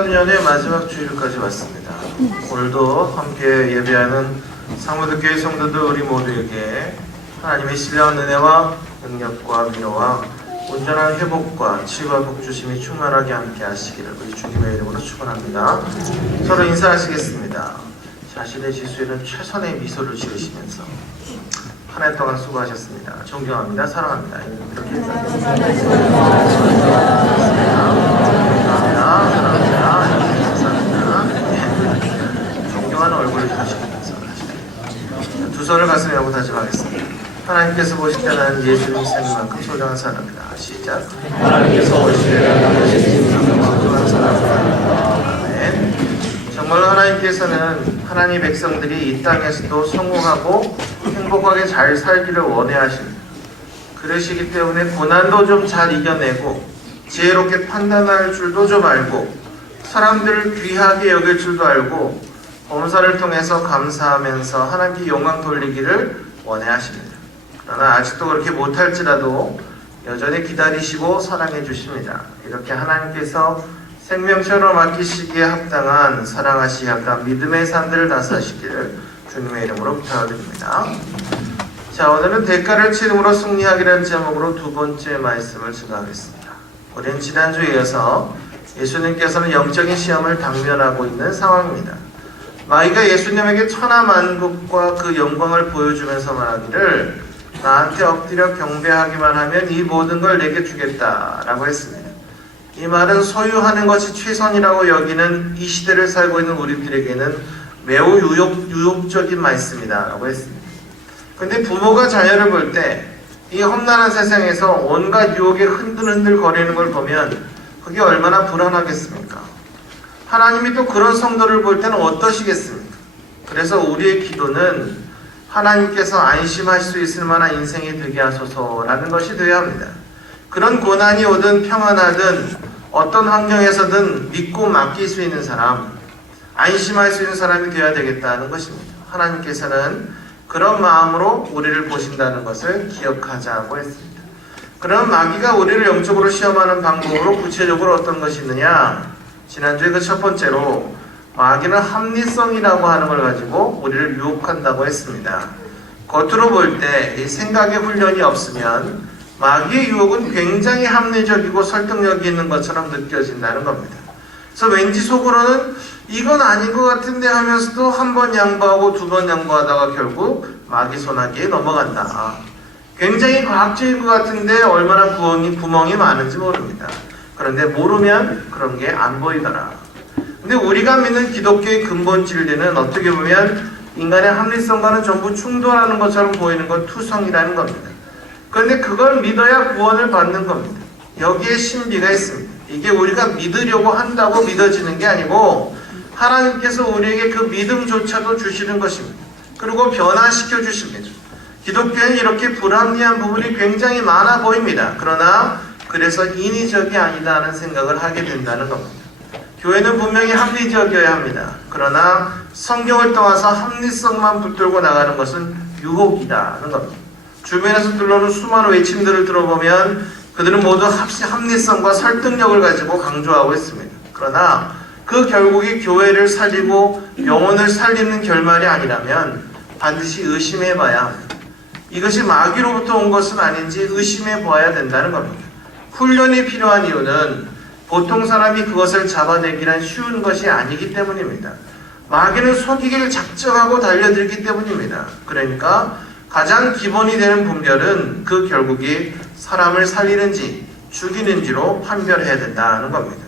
3년의 마지막 주일까지 왔습니다. 오늘도 함께 예배하는 상무들교회 성도들 우리 모두에게 하나님의 신령한 은혜와 능력과 위로와 온전한 회복과 치유와 복주심이 충만하게 함께 하시기를 우리 주님의 이름으로 축원합니다. 서로 인사하시겠습니다. 자신의 지수에는 최선의 미소를 지으시면서 한 해 동안 수고하셨습니다. 존경합니다. 사랑합니다. 이렇게 인사드립니다. 존경하는 얼굴을 다시면서 두 손을 가슴에 하고 다짐하겠습니다. 하나님께서 보실 때는 예수님 생만큼 소중한 사람이다. 시작. 하나님께서 보실 때는 예수님 생만큼 소중한 사람이다. 아멘. 정말 하나님께서는 하나님 백성들이 이 땅에서도 성공하고 행복하게 잘 살기를 원해하십니다. 그러시기 때문에 고난도 좀 잘 이겨내고 지혜롭게 판단할 줄도 좀 알고 사람들을 귀하게 여길 줄도 알고 범사를 통해서 감사하면서 하나님께 영광 돌리기를 원해하십니다. 그러나 아직도 그렇게 못할지라도 여전히 기다리시고 사랑해 주십니다. 이렇게 하나님께서 생명처럼 아끼시기에 합당한 사랑하시기에 합당한 믿음의 산들을 다스리시기를 주님의 이름으로 부탁드립니다. 자, 오늘은 대가를 치름으로 승리하기라는 제목으로 두 번째 말씀을 증거하겠습니다. 우리는 지난주에 이어서 예수님께서는 영적인 시험을 당면하고 있는 상황입니다. 마귀가 예수님에게 천하만국과 그 영광을 보여주면서 말하기를 나한테 엎드려 경배하기만 하면 이 모든 걸 내게 주겠다라고 했습니다. 이 말은 소유하는 것이 최선이라고 여기는 이 시대를 살고 있는 우리들에게는 매우 유혹적인 말씀이다라고 했습니다. 근데 부모가 자녀를 볼 때 이 험난한 세상에서 온갖 유혹에 흔들흔들 거리는 걸 보면 그게 얼마나 불안하겠습니까? 하나님이 또 그런 성도를 볼 때는 어떠시겠습니까? 그래서 우리의 기도는 하나님께서 안심할 수 있을 만한 인생이 되게 하소서라는 것이 되어야 합니다. 그런 고난이 오든 평안하든 어떤 환경에서든 믿고 맡길 수 있는 사람, 안심할 수 있는 사람이 되어야 되겠다는 것입니다. 하나님께서는 그런 마음으로 우리를 보신다는 것을 기억하자고 했습니다. 그럼 마귀가 우리를 영적으로 시험하는 방법으로 구체적으로 어떤 것이 있느냐? 지난주에 그 첫 번째로 마귀는 합리성이라고 하는 걸 가지고 우리를 유혹한다고 했습니다. 겉으로 볼 때 이 생각의 훈련이 없으면 마귀의 유혹은 굉장히 합리적이고 설득력이 있는 것처럼 느껴진다는 겁니다. 그래서 왠지 속으로는 이건 아닌 것 같은데 하면서도 한 번 양보하고 두 번 양보하다가 결국 마귀 손아귀에 넘어간다. 굉장히 과학적인 것 같은데 얼마나 구멍이 많은지 모릅니다. 그런데 모르면 그런 게 안 보이더라. 근데 우리가 믿는 기독교의 근본 진리는 어떻게 보면 인간의 합리성과는 전부 충돌하는 것처럼 보이는 건 투성이라는 겁니다. 그런데 그걸 믿어야 구원을 받는 겁니다. 여기에 신비가 있습니다. 이게 우리가 믿으려고 한다고 믿어지는 게 아니고 하나님께서 우리에게 그 믿음조차도 주시는 것입니다. 그리고 변화시켜 주십니다. 기독교에는 이렇게 불합리한 부분이 굉장히 많아 보입니다. 그러나 그래서 인위적이 아니다 하는 생각을 하게 된다는 겁니다. 교회는 분명히 합리적이어야 합니다. 그러나 성경을 떠나서 합리성만 붙들고 나가는 것은 유혹이라는 겁니다. 주변에서 들려오는 수많은 외침들을 들어보면 그들은 모두 합리성과 설득력을 가지고 강조하고 있습니다. 그러나 그 결국이 교회를 살리고 영혼을 살리는 결말이 아니라면 반드시 의심해봐야 합니다. 이것이 마귀로부터 온 것은 아닌지 의심해봐야 된다는 겁니다. 훈련이 필요한 이유는 보통 사람이 그것을 잡아내기란 쉬운 것이 아니기 때문입니다. 마귀는 속이기를 작정하고 달려들기 때문입니다. 그러니까 가장 기본이 되는 분별은 그 결국이 사람을 살리는지 죽이는지로 판별해야 된다는 겁니다.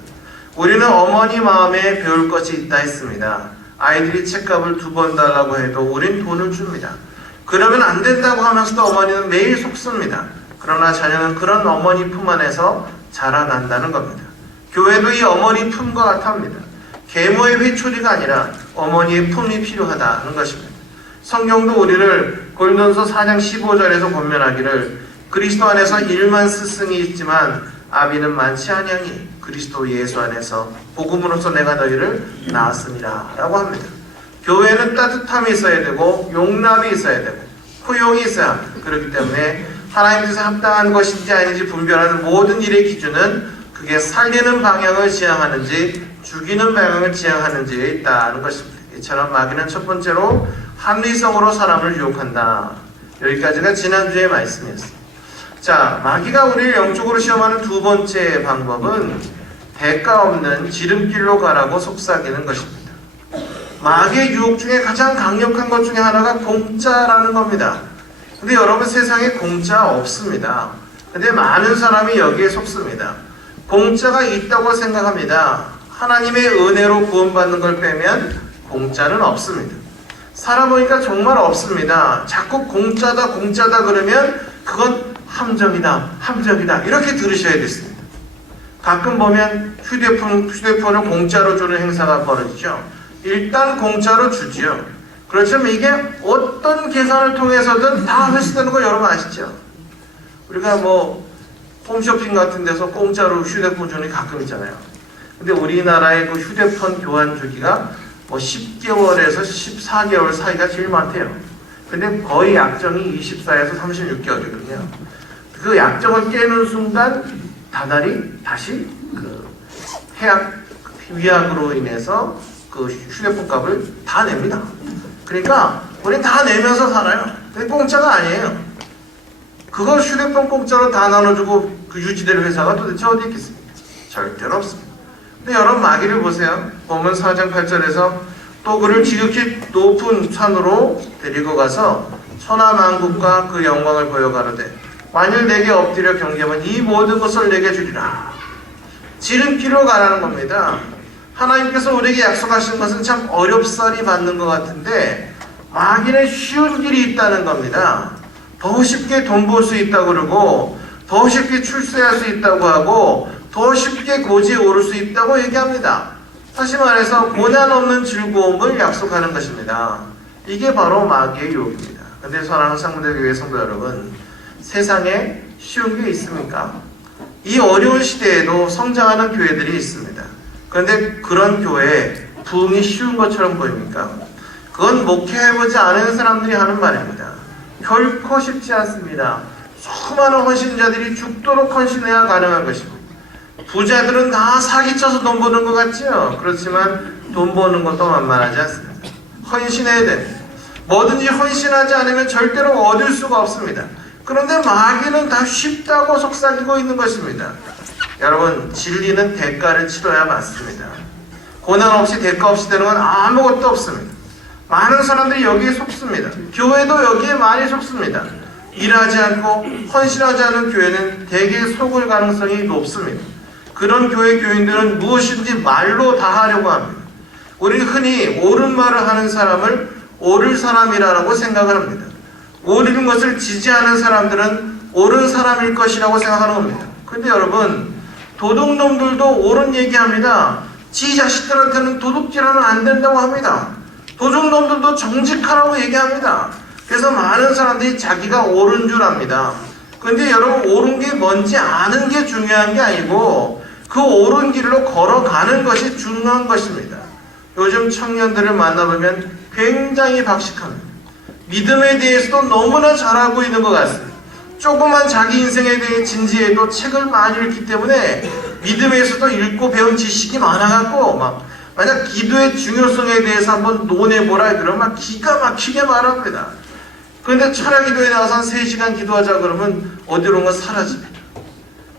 우리는 어머니 마음에 배울 것이 있다 했습니다. 아이들이 책값을 2번 달라고 해도 우린 돈을 줍니다. 그러면 안 된다고 하면서도 어머니는 매일 속습니다. 그러나 자녀는 그런 어머니 품 안에서 자라난다는 겁니다. 교회도 이 어머니 품과 같답니다. 계모의 회초리가 아니라 어머니의 품이 필요하다는 것입니다. 성경도 우리를 고린도전서 4장 15절에서 권면하기를 그리스도 안에서 1만 스승이 있지만 아비는 많지 아니하니 그리스도 예수 안에서 복음으로서 내가 너희를 낳았습니다 라고 합니다. 교회는 따뜻함이 있어야 되고 용납이 있어야 되고 포용이 있어야 합니다. 그렇기 때문에 하나님께서 합당한 것인지 아닌지 분별하는 모든 일의 기준은 그게 살리는 방향을 지향하는지 죽이는 방향을 지향하는 지에 있다는 것입니다. 이처럼 마귀는 첫 번째로 합리성으로 사람을 유혹한다. 여기까지가 지난주의 말씀이었습니다. 자, 마귀가 우리를 영적으로 시험하는 두 번째 방법은 대가 없는 지름길로 가라고 속삭이는 것입니다. 마귀의 유혹 중에 가장 강력한 것 중에 하나가 공짜라는 겁니다. 근데 여러분, 세상에 공짜 없습니다. 근데 많은 사람이 여기에 속습니다. 공짜가 있다고 생각합니다. 하나님의 은혜로 구원받는 걸 빼면 공짜는 없습니다. 살아보니까 정말 없습니다. 자꾸 공짜다 그러면 그건 함정이다 이렇게 들으셔야겠습니다. 가끔 보면 휴대폰을 공짜로 주는 행사가 벌어지죠. 일단 공짜로 주지요. 그렇지만 이게 어떤 계산을 통해서든 다 회수되는 거 여러분 아시죠? 우리가 뭐 홈쇼핑 같은 데서 공짜로 휴대폰 주는 게 가끔 있잖아요. 근데 우리나라의 그 휴대폰 교환 주기가 뭐 10개월에서 14개월 사이가 제일 많대요. 근데 거의 약정이 24에서 36개월이거든요. 그 약정을 깨는 순간 다달이 다시 그 위약으로 인해서 그 휴대폰 값을 다 냅니다. 그러니까 우리 다 내면서 살아요. 근데 공짜가 아니에요. 그걸 휴대폰 공짜로 다 나눠주고 그 유지될 회사가 도대체 어디 있겠습니까? 절대로 없습니다. 근데 여러분, 마귀를 보세요. 보면 4장 8절에서 또 그를 지극히 높은 산으로 데리고 가서 천하만국과 그 영광을 보여가로되 만일 내게 엎드려 경배하면 이 모든 것을 내게 주리라. 지름길로 가라는 겁니다. 하나님께서 우리에게 약속하신 것은 참 어렵사리 받는 것 같은데 마귀는 쉬운 길이 있다는 겁니다. 더 쉽게 돈 벌 수 있다고 그러고 더 쉽게 출세할 수 있다고 하고 더 쉽게 고지에 오를 수 있다고 얘기합니다. 다시 말해서 고난 없는 즐거움을 약속하는 것입니다. 이게 바로 마귀의 유혹입니다. 근데 사랑하는 상무대교회 성도 여러분, 세상에 쉬운 게 있습니까? 이 어려운 시대에도 성장하는 교회들이 있습니다. 그런데 그런 교회에 부흥이 쉬운 것처럼 보입니까? 그건 목회해보지 않은 사람들이 하는 말입니다. 결코 쉽지 않습니다. 수많은 헌신자들이 죽도록 헌신해야 가능한 것입니다. 부자들은 다 사기쳐서 돈 버는 것 같지요? 그렇지만 돈 버는 것도 만만하지 않습니다. 헌신해야 됩니다. 뭐든지 헌신하지 않으면 절대로 얻을 수가 없습니다. 그런데 마귀는 다 쉽다고 속삭이고 있는 것입니다. 여러분, 진리는 대가를 치러야 맞습니다. 고난 없이 대가 없이 되는 건 아무것도 없습니다. 많은 사람들이 여기에 속습니다. 교회도 여기에 많이 속습니다. 일하지 않고 헌신하지 않은 교회는 대개 속을 가능성이 높습니다. 그런 교회 교인들은 무엇인지 말로 다 하려고 합니다. 우리는 흔히 옳은 말을 하는 사람을 옳을 사람이라고 생각을 합니다. 옳은 것을 지지하는 사람들은 옳은 사람일 것이라고 생각하는 겁니다. 근데 여러분, 도둑놈들도 옳은 얘기합니다. 지 자식들한테는 도둑질하면 안 된다고 합니다. 도둑놈들도 정직하라고 얘기합니다. 그래서 많은 사람들이 자기가 옳은 줄 압니다. 근데 여러분, 옳은 게 뭔지 아는 게 중요한 게 아니고 그 옳은 길로 걸어가는 것이 중요한 것입니다. 요즘 청년들을 만나보면 굉장히 박식합니다. 믿음에 대해서도 너무나 잘 알고 있는 것 같습니다. 조그만 자기 인생에 대해 진지해도 책을 많이 읽기 때문에 믿음에서도 읽고 배운 지식이 많아갖고 만약 기도의 중요성에 대해서 한번 논해보라 그러면 막 기가 막히게 말합니다. 그런데 철야기도에 나와서 한 3시간 기도하자 그러면 어디론가 사라집니다.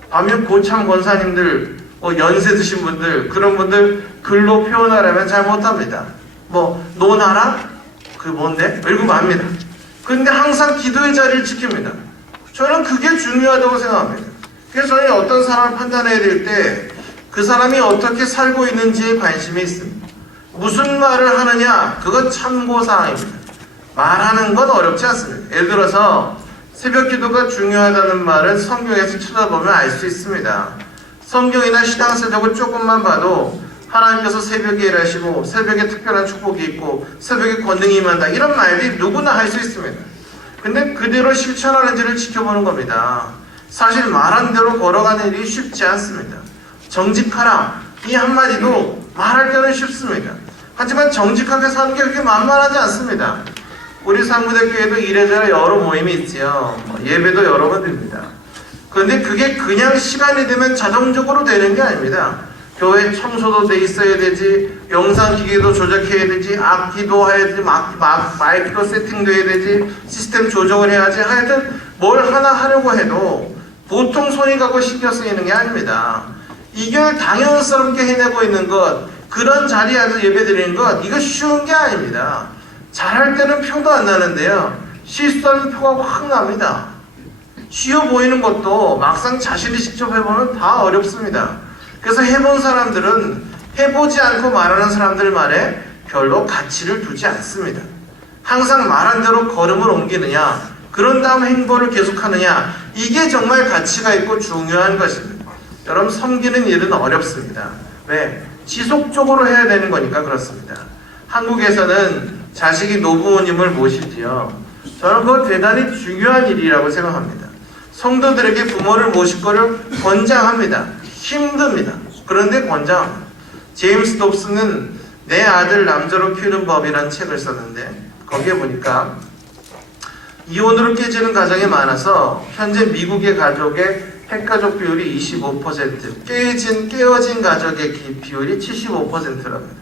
반면 고참 권사님들, 연세 드신 분들, 그런 분들 글로 표현하려면 잘 못합니다. 논하라? 그 뭔데? 이러고 맙니다. 그런데 항상 기도의 자리를 지킵니다. 저는 그게 중요하다고 생각합니다. 그래서 저는 어떤 사람을 판단해야 될 때 그 사람이 어떻게 살고 있는지에 관심이 있습니다. 무슨 말을 하느냐, 그건 참고사항입니다. 말하는 건 어렵지 않습니다. 예를 들어서 새벽 기도가 중요하다는 말을 성경에서 찾아보면 알 수 있습니다. 성경이나 신앙서적을 조금만 봐도 하나님께서 새벽에 일하시고 새벽에 특별한 축복이 있고 새벽에 권능이 임한다, 이런 말들이 누구나 할 수 있습니다. 근데 그대로 실천하는지를 지켜보는 겁니다. 사실 말한 대로 걸어가는 일이 쉽지 않습니다. 정직하라, 이 한마디도 말할 때는 쉽습니다. 하지만 정직하게 사는 게 그렇게 만만하지 않습니다. 우리 상무대교회도 이래저래 여러 모임이 있지요. 예배도 여러 번 드립니다. 그런데 그게 그냥 시간이 되면 자동적으로 되는 게 아닙니다. 교회 청소도 돼 있어야 되지, 영상기계도 조작해야 되지, 악기도 해야 되지, 마이크도 세팅돼야 되지, 시스템 조정을 해야지. 하여튼 뭘 하나 하려고 해도 보통 손이 가고 신경 쓰이는 게 아닙니다. 이걸 당연스럽게 해내고 있는 것, 그런 자리에서 예배드리는 것, 이거 쉬운 게 아닙니다. 잘할 때는 표도 안 나는데요, 실수하면 표가 확 납니다. 쉬워 보이는 것도 막상 자신이 직접 해보면 다 어렵습니다. 그래서 해본 사람들은 해보지 않고 말하는 사람들 말에 별로 가치를 두지 않습니다. 항상 말한 대로 걸음을 옮기느냐, 그런 다음 행보를 계속하느냐, 이게 정말 가치가 있고 중요한 것입니다. 여러분, 섬기는 일은 어렵습니다. 왜? 지속적으로 해야 되는 거니까 그렇습니다. 한국에서는 자식이 노부모님을 모시지요. 저는 그거 대단히 중요한 일이라고 생각합니다. 성도들에게 부모를 모실 거를 권장합니다. 힘듭니다. 그런데 권장합니다. 제임스 dobs는 내 아들 남자로 키우는 법이라는 책을 썼는데, 거기에 보니까 이혼으로 깨지는 가정이 많아서 현재 미국의 가족의 핵가족 비율이 25%, 깨어진 가족의 비율이 75%랍니다.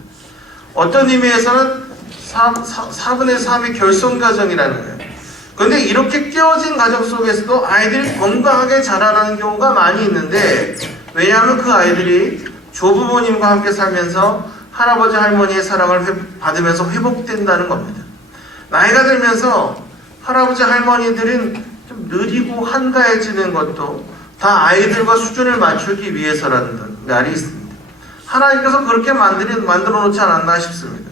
어떤 의미에서는 4분의 3이 결손가정이라는 거예요. 그런데 이렇게 깨어진 가정 속에서도 아이들이 건강하게 자라나는 경우가 많이 있는데, 왜냐하면 그 아이들이 조부모님과 함께 살면서 할아버지 할머니의 사랑을 받으면서 회복된다는 겁니다. 나이가 들면서 할아버지 할머니들은 좀 느리고 한가해지는 것도 다 아이들과 수준을 맞추기 위해서라는 말이 있습니다. 하나님께서 그렇게 만들어 놓지 않았나 싶습니다.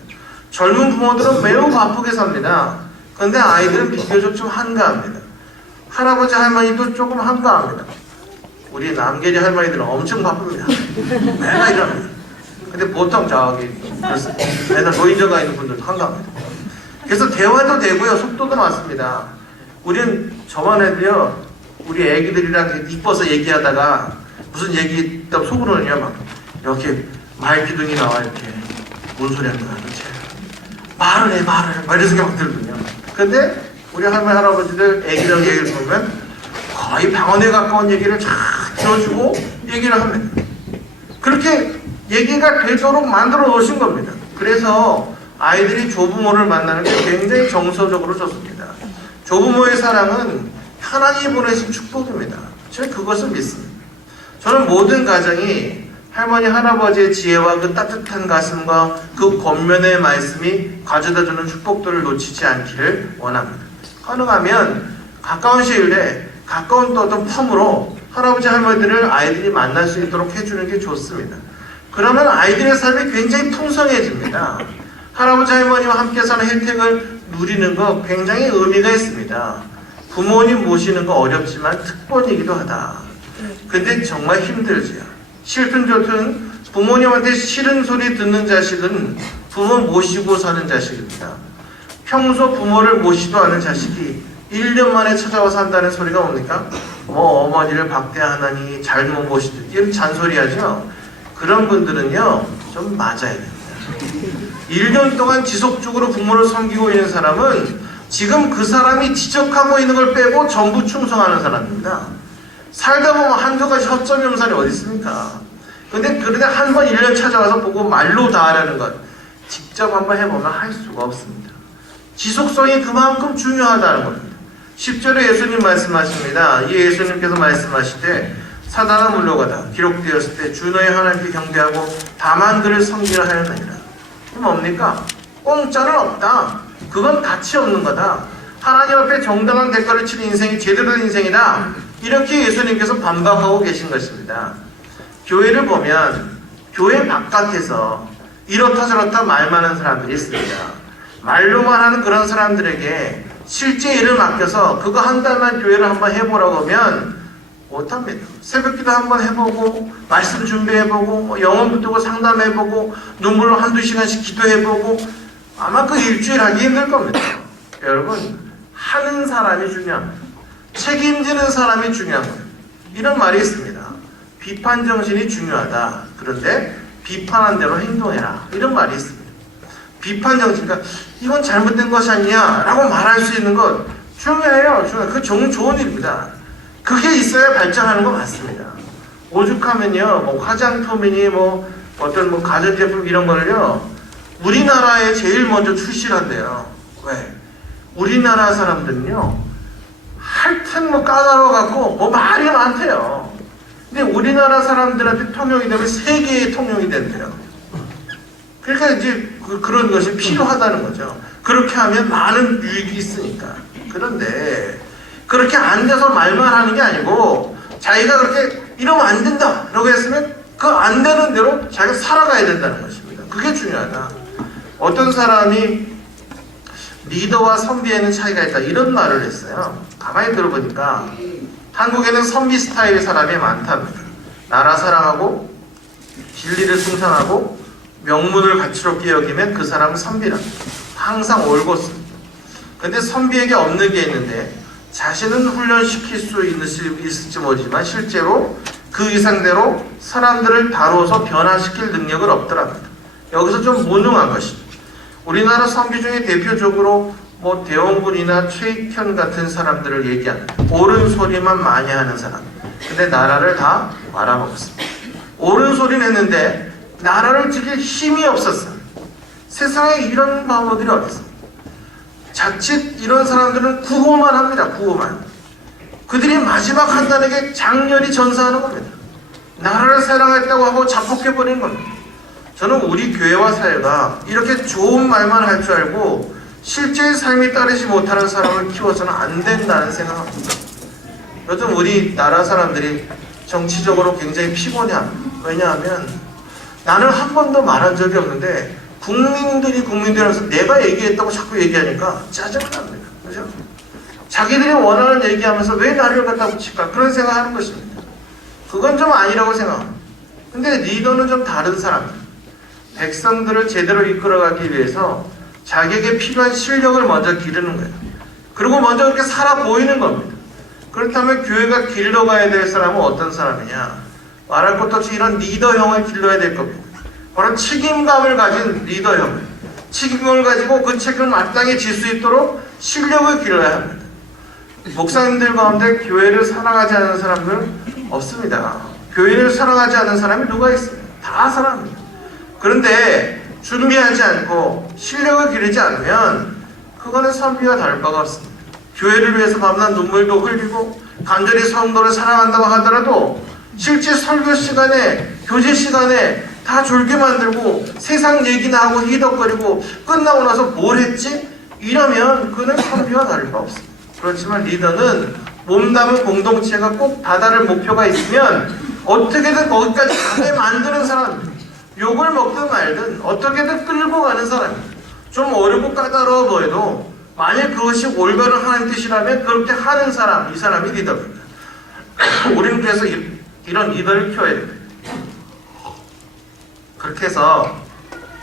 젊은 부모들은 매우 바쁘게 삽니다. 그런데 아이들은 비교적 좀 한가합니다. 할아버지 할머니도 조금 한가합니다. 우리 남계리 할머니들은 엄청 바쁩니다. 맨날 일합니다. 근데 보통 그렇습니다. 맨날 노인정가 있는 분들도 한가합니다. 그래서 대화도 되고요, 속도도 맞습니다. 우리는 저번에도요, 우리 애기들이랑 이뻐서 얘기하다가 무슨 얘기 있다고 속으로는요, 막 이렇게 말기둥이 나와, 이렇게 뭔 소리 하는 거야 도대체, 말을 해 막 이런 생각 막 들거든요. 근데 우리 할머니 할아버지들 애기랑 얘기를 보면 거의 방언에 가까운 얘기를 쫙 들어주고 얘기를 합니다. 그렇게 얘기가 되도록 만들어 놓으신 겁니다. 그래서 아이들이 조부모를 만나는 게 굉장히 정서적으로 좋습니다. 조부모의 사랑은 하나님이 보내신 축복입니다. 저는 그것을 믿습니다. 저는 모든 가정이 할머니 할아버지의 지혜와 그 따뜻한 가슴과 그 권면의 말씀이 가져다주는 축복들을 놓치지 않기를 원합니다. 가능하면 가까운 시일 내에 가까운 또 어떤 텀으로 할아버지 할머니들을 아이들이 만날 수 있도록 해주는 게 좋습니다. 그러면 아이들의 삶이 굉장히 풍성해집니다. 할아버지 할머니와 함께 사는 혜택을 누리는 거 굉장히 의미가 있습니다. 부모님 모시는 거 어렵지만 특권이기도 하다. 근데 정말 힘들지요. 싫든 좋든 부모님한테 싫은 소리 듣는 자식은 부모 모시고 사는 자식입니다. 평소 부모를 모시도 않은 자식이 1년 만에 찾아와서 한다는 소리가 뭡니까? 어머니를 박대하나니 잘못 모시듯, 이런 잔소리하죠. 그런 분들은요, 좀 맞아야 됩니다. 1년 동안 지속적으로 부모를 섬기고 있는 사람은 지금 그 사람이 지적하고 있는 걸 빼고 전부 충성하는 사람입니다. 살다 보면 한두 가지 허점이 없는 사람이 어디 있습니까? 근데 그런데 한 번 1년 찾아와서 보고 말로 다 하라는 것, 직접 한번 해보면 할 수가 없습니다. 지속성이 그만큼 중요하다는 겁니다. 10절에 예수님 말씀하십니다. 이 예수님께서 말씀하시되 사단아 물러가다 기록되었을 때 주 너의 하나님께 경배하고 다만 그를 섬기라 하였느니라. 그게 뭡니까? 공짜는 없다. 그건 가치 없는 거다. 하나님 앞에 정당한 대가를 치는 인생이 제대로 된 인생이다. 이렇게 예수님께서 반박하고 계신 것입니다. 교회를 보면 교회 바깥에서 이렇다 저렇다 말만 하는 사람들이 있습니다. 말로만 하는 그런 사람들에게 실제 일을 맡겨서 그거 한 달만 교회를 한번 해보라고 하면 못합니다. 새벽기도 한번 해보고 말씀 준비해보고 영어 붙들고 상담해보고 눈물로 한두 시간씩 기도해보고 아마 그 일주일 하기 힘들 겁니다. 여러분, 하는 사람이 중요합니다. 책임지는 사람이 중요한 거예요. 이런 말이 있습니다. 비판 정신이 중요하다. 그런데 비판한 대로 행동해라. 이런 말이 있습니다. 비판 정신, 그러니까 이건 잘못된 것이 아니야 라고 말할 수 있는 것 중요해요. 그 좋은 일입니다. 그게 있어야 발전하는 거 맞습니다. 오죽하면요, 뭐 화장품이니 뭐 어떤 뭐 가전제품 이런 거를요, 우리나라에 제일 먼저 출시를 한대요. 왜? 우리나라 사람들은요, 하여튼 뭐 까다로워갖고 뭐 말이 많대요. 근데 우리나라 사람들한테 통용이 되면 세계에 통용이 된대요. 그러니까 이제 그런 것이 필요하다는 거죠. 그렇게 하면 많은 유익이 있으니까. 그런데 그렇게 앉아서 말만 하는 게 아니고 자기가 그렇게 이러면 안 된다 라고 했으면 그 안 되는 대로 자기가 살아가야 된다는 것입니다. 그게 중요하다. 어떤 사람이 리더와 선비에는 차이가 있다 이런 말을 했어요. 가만히 들어보니까 한국에는 선비 스타일의 사람이 많답니다. 나라 사랑하고 진리를 숭상하고 명문을 가치롭게 여기면 그 사람은 선비랍니다. 항상 올곧습니다. 근데 선비에게 없는 게 있는데 자신은 훈련시킬 수 있을지 모르지만 실제로 그 이상대로 사람들을 다루어서 변화시킬 능력은 없더랍니다. 여기서 좀 무능한 것입니다. 우리나라 선비 중에 대표적으로 뭐 대원군이나 최익현 같은 사람들을 얘기합니다. 옳은 소리만 많이 하는 사람. 근데 나라를 다 말아먹었습니다. 옳은 소리는 했는데 나라를 지킬 힘이 없었어요. 세상에 이런 바보들이 어디 있어요? 자칫 이런 사람들은 구호만 합니다. 구호만. 그들이 마지막 한단에게 장렬히 전사하는 겁니다. 나라를 사랑했다고 하고 자폭해버리는 겁니다. 저는 우리 교회와 사회가 이렇게 좋은 말만 할 줄 알고 실제의 삶이 따르지 못하는 사람을 키워서는 안 된다는 생각합니다. 요즘 우리나라 사람들이 정치적으로 굉장히 피곤해합니다. 왜냐하면 나는 한 번도 말한 적이 없는데 국민들이면서 내가 얘기했다고 자꾸 얘기하니까 짜증이 납니다. 그죠? 자기들이 원하는 얘기하면서 왜 나를 갖다 붙일까? 그런 생각하는 것입니다. 그건 좀 아니라고 생각합니다. 근데 리더는 좀 다른 사람입니다. 백성들을 제대로 이끌어가기 위해서 자기에게 필요한 실력을 먼저 기르는 거예요. 그리고 먼저 그렇게 살아 보이는 겁니다. 그렇다면 교회가 길러가야 될 사람은 어떤 사람이냐? 말할 것도 없이 이런 리더형을 길러야 될 겁니다. 바로 책임감을 가진 리더형. 책임을 가지고 그 책임을 마땅히 질 수 있도록 실력을 길러야 합니다. 목사님들 가운데 교회를 사랑하지 않는 사람들은 없습니다. 교회를 사랑하지 않는 사람이 누가 있습니까? 다 사랑합니다. 그런데 준비하지 않고 실력을 기르지 않으면 그거는 선비와 다를 바가 없습니다. 교회를 위해서 밤낮 눈물도 흘리고 간절히 성도를 사랑한다고 하더라도 실제 설교 시간에 교제 시간에 다 졸게 만들고 세상 얘기나 하고 희덕거리고 끝나고 나서 뭘 했지? 이러면 그는 선비와 다를 바 없습니다. 그렇지만 리더는 몸담은 공동체가 꼭 다다를 목표가 있으면 어떻게든 거기까지 가게 만드는 사람입니다. 욕을 먹든 말든 어떻게든 끌고 가는 사람입니다. 좀 어렵고 까다로워 보여도 만약 그것이 올바른 하나님 뜻이라면 그렇게 하는 사람, 이 사람이 리더입니다. 우리는 그래서 이런 리더를 키워야 됩니다. 그렇게 해서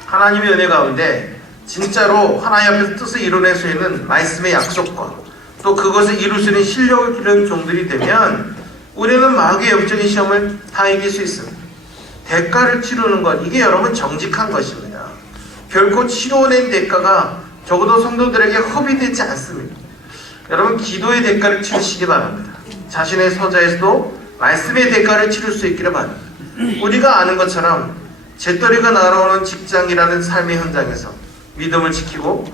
하나님의 은혜 가운데 진짜로 하나님 앞에서 뜻을 이뤄낼 수 있는 말씀의 약속과 또 그것을 이룰 수 있는 실력을 기르는 종들이 되면 우리는 마귀의 영적인 시험을 다 이길 수 있습니다. 대가를 치르는 것, 이게 여러분 정직한 것입니다. 결코 치러낸 대가가 적어도 성도들에게 허비되지 않습니다. 여러분 기도의 대가를 치르시기 바랍니다. 자신의 서자에서도 말씀의 대가를 치를 수 있기를 바랍니다. 우리가 아는 것처럼 재떨이가 날아오는 직장이라는 삶의 현장에서 믿음을 지키고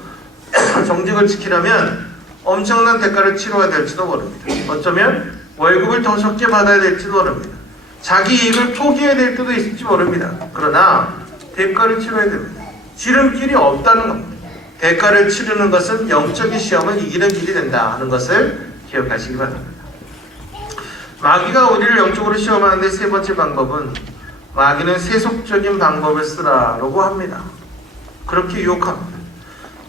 정직을 지키려면 엄청난 대가를 치러야 될지도 모릅니다. 어쩌면 월급을 더 적게 받아야 될지도 모릅니다. 자기 이익을 포기해야 될 때도 있을지 모릅니다. 그러나 대가를 치러야 됩니다. 지름길이 없다는 겁니다. 대가를 치르는 것은 영적인 시험을 이기는 길이 된다 하는 것을 기억하시기 바랍니다. 마귀가 우리를 영적으로 시험하는데 세 번째 방법은 마귀는 세속적인 방법을 쓰라고 합니다. 그렇게 유혹합니다.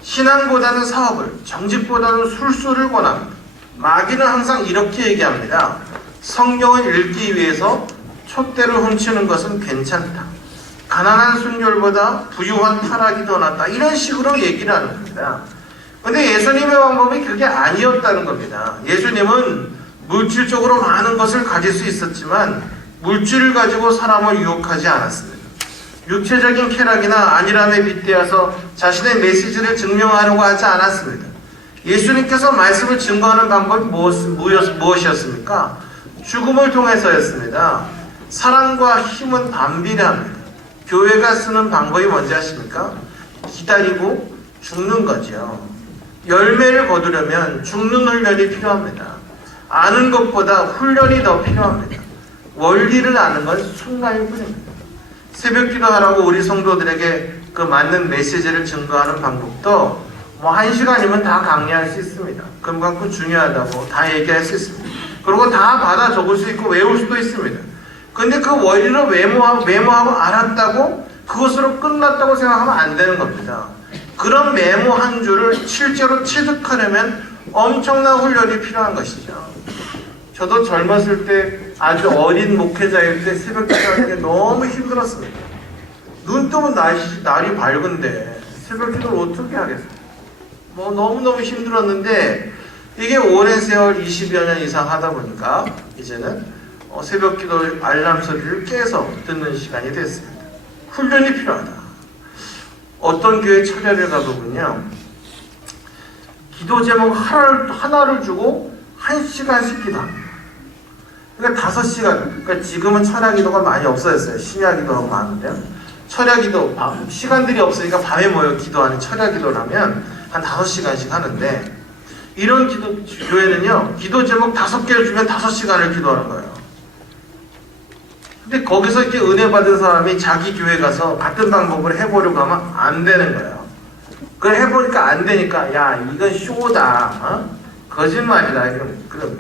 신앙보다는 사업을, 정직보다는 술수를 권합니다. 마귀는 항상 이렇게 얘기합니다. 성경을 읽기 위해서 촛대를 훔치는 것은 괜찮다. 가난한 순결보다 부유한 타락이 더 낫다. 이런 식으로 얘기를 하는 겁니다. 그런데 예수님의 방법이 그게 아니었다는 겁니다. 예수님은 물질적으로 많은 것을 가질 수 있었지만 물질을 가지고 사람을 유혹하지 않았습니다. 육체적인 쾌락이나 안일함에 빗대어서 자신의 메시지를 증명하려고 하지 않았습니다. 예수님께서 말씀을 증거하는 방법이 무엇이었습니까? 죽음을 통해서였습니다. 사랑과 힘은 반비례합니다. 교회가 쓰는 방법이 뭔지 아십니까? 기다리고 죽는 거죠. 열매를 거두려면 죽는 훈련이 필요합니다. 아는 것보다 훈련이 더 필요합니다. 원리를 아는 건 순간일 뿐입니다. 새벽 기도하라고 우리 성도들에게 그 맞는 메시지를 증거하는 방법도 뭐 1시간이면 다 강의할 수 있습니다. 그만큼 중요하다고 다 얘기할 수 있습니다. 그리고 다 받아 적을 수 있고 외울 수도 있습니다. 근데 그 원리를 메모하고 알았다고 그것으로 끝났다고 생각하면 안 되는 겁니다. 그런 메모 한 줄을 실제로 취득하려면 엄청난 훈련이 필요한 것이죠. 저도 젊었을 때 아주 어린 목회자일 때 새벽 기도하는 게 너무 힘들었습니다. 눈 뜨면 날이 밝은데 새벽 기도를 어떻게 하겠어요? 뭐 너무너무 힘들었는데 이게 오랜 세월 20여 년 이상 하다 보니까 이제는 새벽 기도 알람 소리를 깨서 듣는 시간이 됐습니다. 훈련이 필요하다. 어떤 교회 철야를 가보면요, 기도 제목 하나를 주고 1시간씩 기도합니다. 그러니까 5시간, 그러니까 지금은 철야 기도가 많이 없어졌어요. 심야 기도하고 많은데요. 철야 기도, 시간들이 없으니까 밤에 모여 기도하는 철야 기도를 하면 한 5시간씩 하는데, 이런 교회는요, 기도 제목 5개를 주면 5시간을 기도하는 거예요. 근데 거기서 이렇게 은혜 받은 사람이 자기 교회 가서 같은 방법을 해보려고 하면 안 되는 거예요. 그걸 해보니까 안 되니까, 야, 이건 쇼다. 거짓말이다. 그럼.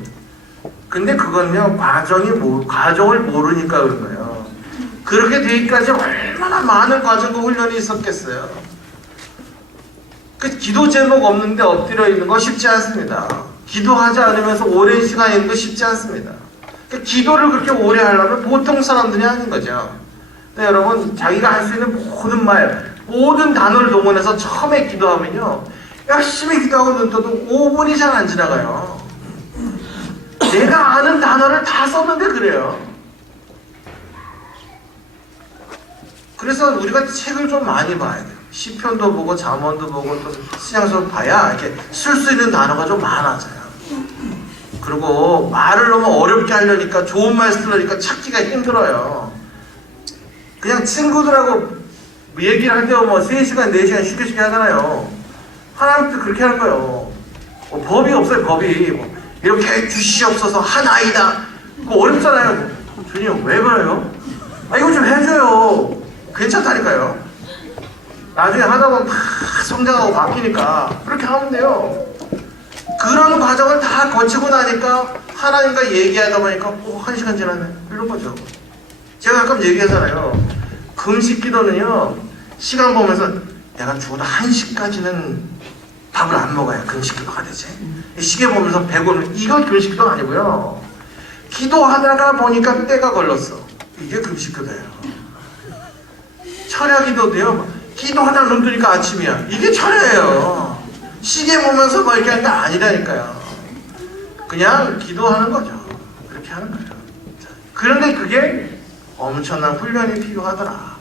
근데 그건요, 과정을 모르니까 그런 거예요. 그렇게 되기까지 얼마나 많은 과정과 훈련이 있었겠어요. 그 기도 제목 없는데 엎드려 있는 거 쉽지 않습니다. 기도하지 않으면서 오랜 시간 있는 거 쉽지 않습니다. 그러니까 기도를 그렇게 오래 하려면 보통 사람들이 아닌 거죠. 근데 여러분, 자기가 할 수 있는 모든 말, 모든 단어를 동원해서 처음에 기도하면요, 열심히 기도하고 눈 떠도 5분이 잘 안 지나가요. 내가 아는 단어를 다 썼는데 그래요. 그래서 우리가 책을 좀 많이 봐야 돼요. 시편도 보고 잠언도 보고 또 신약서 봐야 이렇게 쓸 수 있는 단어가 좀 많아져요. 그리고 말을 너무 어렵게 하려니까, 좋은 말 쓰려니까 찾기가 힘들어요. 그냥 친구들하고 얘기를 할 때 뭐 3시간, 4시간 쉽게 하잖아요. 하나님도 그렇게 하는 거예요. 법이 없어요, 법이. 이렇게 주시옵소서 하나이다. 그거 어렵잖아요. 주님 왜 그래요? 이거 좀 해줘요. 괜찮다니까요. 나중에 하다 보면 다 성장하고 바뀌니까 그렇게 하면 돼요. 그런 과정을 다 거치고 나니까 하나님과 얘기하다 보니까 1시간 지났네. 이런 거죠. 제가 가끔 얘기하잖아요. 금식 기도는요, 시간 보면서 내가 죽어도 1시까지는 밥을 안 먹어야 금식 기도가 되지. 시계 보면서 배고는, 이건 금식 기도가 아니고요. 기도하다가 보니까 때가 걸렸어. 이게 금식 기도예요. 철야 기도도요, 기도하다 눈 뜨니까 아침이야. 이게 철야예요. 시계 보면서 뭐 이렇게 하는 게 아니라니까요. 그냥 기도하는 거죠. 그렇게 하는 거예요. 그런데 그게 엄청난 훈련이 필요하더라.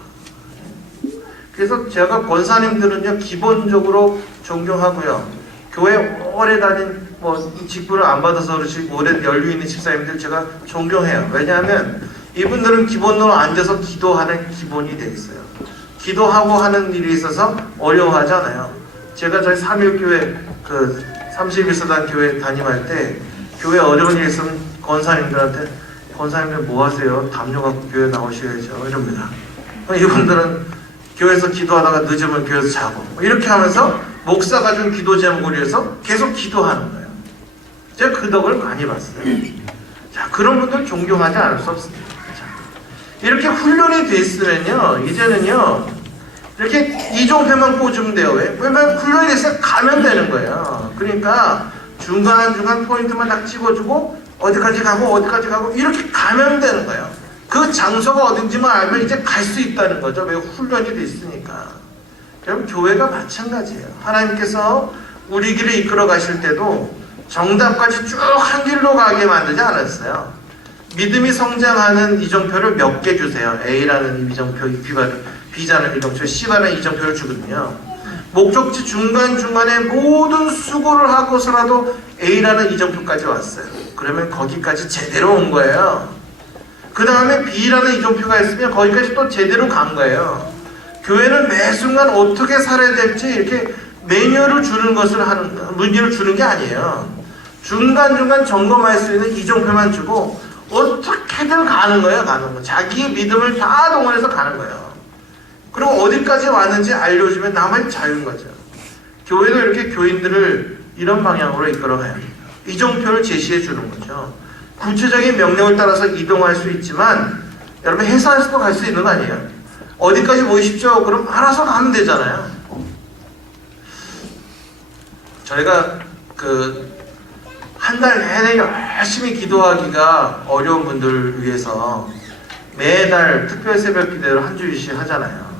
그래서 제가 권사님들은요, 기본적으로 존경하고요. 교회 오래 다닌, 직분을 안 받아서 그렇지, 오래 연류 있는 집사님들 제가 존경해요. 왜냐하면 이분들은 기본으로 앉아서 기도하는 기본이 되어 있어요. 기도하고 하는 일이 있어서 어려워하지 않아요. 제가 저희 3.1교회, 31사단 교회 담임할 때, 교회 어려운 일이 있으면 권사님들한테, 권사님들 뭐 하세요? 담요 갖고 교회 나오셔야죠. 이럽니다. 이분들은 교회에서 기도하다가 늦으면 교회에서 자고, 이렇게 하면서 목사가 준 기도 제목을 위해서 계속 기도하는 거예요. 제가 그 덕을 많이 봤어요. 자, 그런 분들 존경하지 않을 수 없습니다. 자, 이렇게 훈련이 됐으면요, 이제는요, 이렇게 이종표만 꽂으면 돼요. 왜냐면 훈련이 됐으면 가면 되는 거예요. 그러니까 중간중간 포인트만 딱 찍어주고 어디까지 가고 이렇게 가면 되는 거예요. 그 장소가 어딘지만 알면 이제 갈 수 있다는 거죠. 왜? 훈련이 됐으니까. 여러분, 교회가 마찬가지예요. 하나님께서 우리 길을 이끌어 가실 때도 정답까지 쭉 한 길로 가게 만들지 않았어요. 믿음이 성장하는 이정표를 몇 개 주세요. A라는 이정표, B자는 이정표, C라는 이정표를 주거든요. 목적지 중간중간에 모든 수고를 하고서라도 A라는 이정표까지 왔어요. 그러면 거기까지 제대로 온 거예요. 그 다음에 B라는 이종표가 있으면 거기까지 또 제대로 간 거예요. 교회는 매 순간 어떻게 살아야 될지 이렇게 매뉴얼을 주는 것을 문제를 주는 게 아니에요. 중간중간 점검할 수 있는 이종표만 주고 어떻게든 가는 거예요. 가는 거. 자기의 믿음을 다 동원해서 가는 거예요. 그리고 어디까지 왔는지 알려주면 나만 자유인 거죠. 교회도 이렇게 교인들을 이런 방향으로 이끌어가야 합니다. 이종표를 제시해 주는 거죠. 구체적인 명령을 따라서 이동할 수 있지만 여러분 회사에서도 갈 수 있는 거 아니에요? 어디까지 모이십시오. 그럼 알아서 가면 되잖아요. 저희가 한 달 내내 열심히 기도하기가 어려운 분들을 위해서 매달 특별 새벽 기도를 한 주일씩 하잖아요.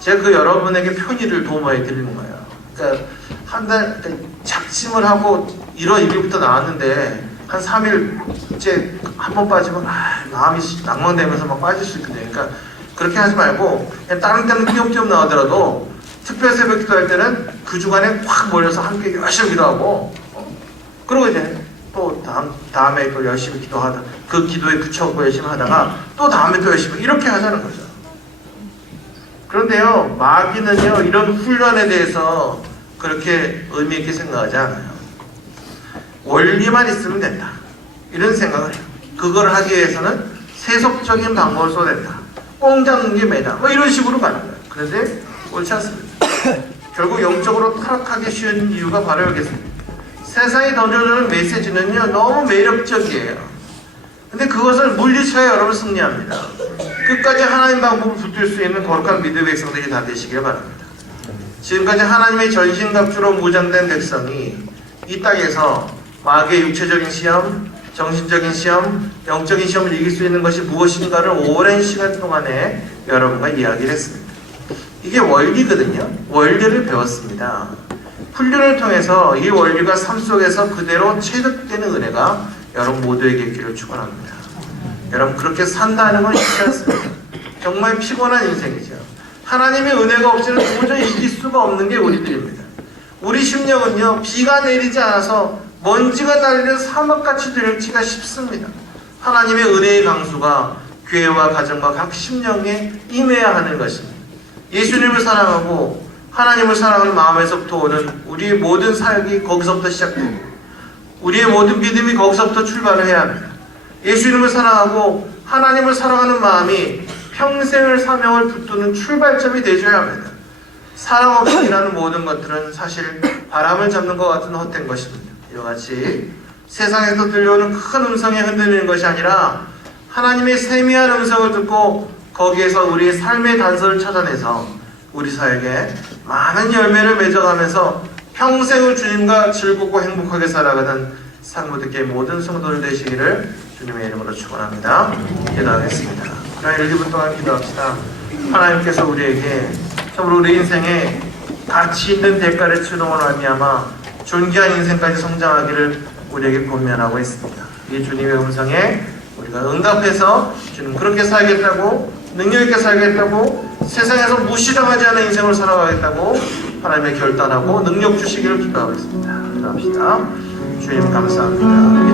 제가 여러분에게 편의를 도모해 드리는 거예요. 그러니까 한 달 작심을 하고 1월 1일부터 나왔는데 한 3일째 한 번 빠지면 마음이 낭망되면서 막 빠질 수 있거든요. 그러니까 그렇게 하지 말고 그냥 다른 때는 띄엄띄엄 나오더라도 특별 새벽 기도할 때는 그 주간에 확 몰려서 함께 열심히 기도하고 그리고 이제 또 다음에 또 열심히 기도하다 그 기도에 그쳐갖고 열심히 하다가 또 다음에 또 열심히 이렇게 하자는 거죠. 그런데요, 마귀는요 이런 훈련에 대해서 그렇게 의미 있게 생각하지 않아요. 원리만 있으면 된다 이런 생각을 해요. 그걸 하기 위해서는 세속적인 방법을 쏟아낸다. 꽁 잡는 게 매다 뭐 이런 식으로 가는 거예요. 그런데 옳지 않습니다. 결국 영적으로 타락하기 쉬운 이유가 바로 여기 있습니다. 세상이 던져주는 메시지는요 너무 매력적이에요. 근데 그것을 물리쳐야 여러분 승리합니다. 끝까지 하나님 방법을 붙들 수 있는 거룩한 믿음의 백성들이 다 되시길 바랍니다. 지금까지 하나님의 전신갑주로 무장된 백성이 이 땅에서 마귀의 육체적인 시험, 정신적인 시험, 영적인 시험을 이길 수 있는 것이 무엇인가를 오랜 시간 동안에 여러분과 이야기를 했습니다. 이게 원리거든요. 원리를 배웠습니다. 훈련을 통해서 이 원리가 삶 속에서 그대로 체득되는 은혜가 여러분 모두에게 있기를 축원합니다. 여러분 그렇게 산다는 건 쉽지 않습니다. 정말 피곤한 인생이죠. 하나님의 은혜가 없이는 도저히 이길 수가 없는 게 우리들입니다. 우리 심령은요 비가 내리지 않아서 먼지가 달리는 사막같이 되기가 쉽습니다. 하나님의 은혜의 강수가 교회와 가정과 각 심령에 임해야 하는 것입니다. 예수님을 사랑하고 하나님을 사랑하는 마음에서부터 오는 우리의 모든 사역이 거기서부터 시작되고 우리의 모든 믿음이 거기서부터 출발을 해야 합니다. 예수님을 사랑하고 하나님을 사랑하는 마음이 평생을 사명을 붙드는 출발점이 되어야 합니다. 사랑 없이 일하는 모든 것들은 사실 바람을 잡는 것 같은 헛된 것입니다. 이와 같이 세상에서 들려오는 큰 음성에 흔들리는 것이 아니라 하나님의 세미한 음성을 듣고 거기에서 우리의 삶의 단서를 찾아내서 우리 사에게 많은 열매를 맺어가면서 평생을 주님과 즐겁고 행복하게 살아가는 상무들께 모든 성도들 되시기를 주님의 이름으로 축원합니다. 기도하겠습니다. 그럼 1분 동안 기도합시다. 하나님께서 우리에게 정말 우리 인생에 가치 있는 대가를 치르는 말미암아 존귀한 인생까지 성장하기를 우리에게 권면하고 있습니다. 이 주님의 음성에 우리가 응답해서 주님 그렇게 살겠다고 능력 있게 살겠다고 세상에서 무시당하지 않은 인생을 살아가겠다고 하나님의 결단하고 능력 주시기를 기도하고 있습니다. 기도합시다. 주님 감사합니다.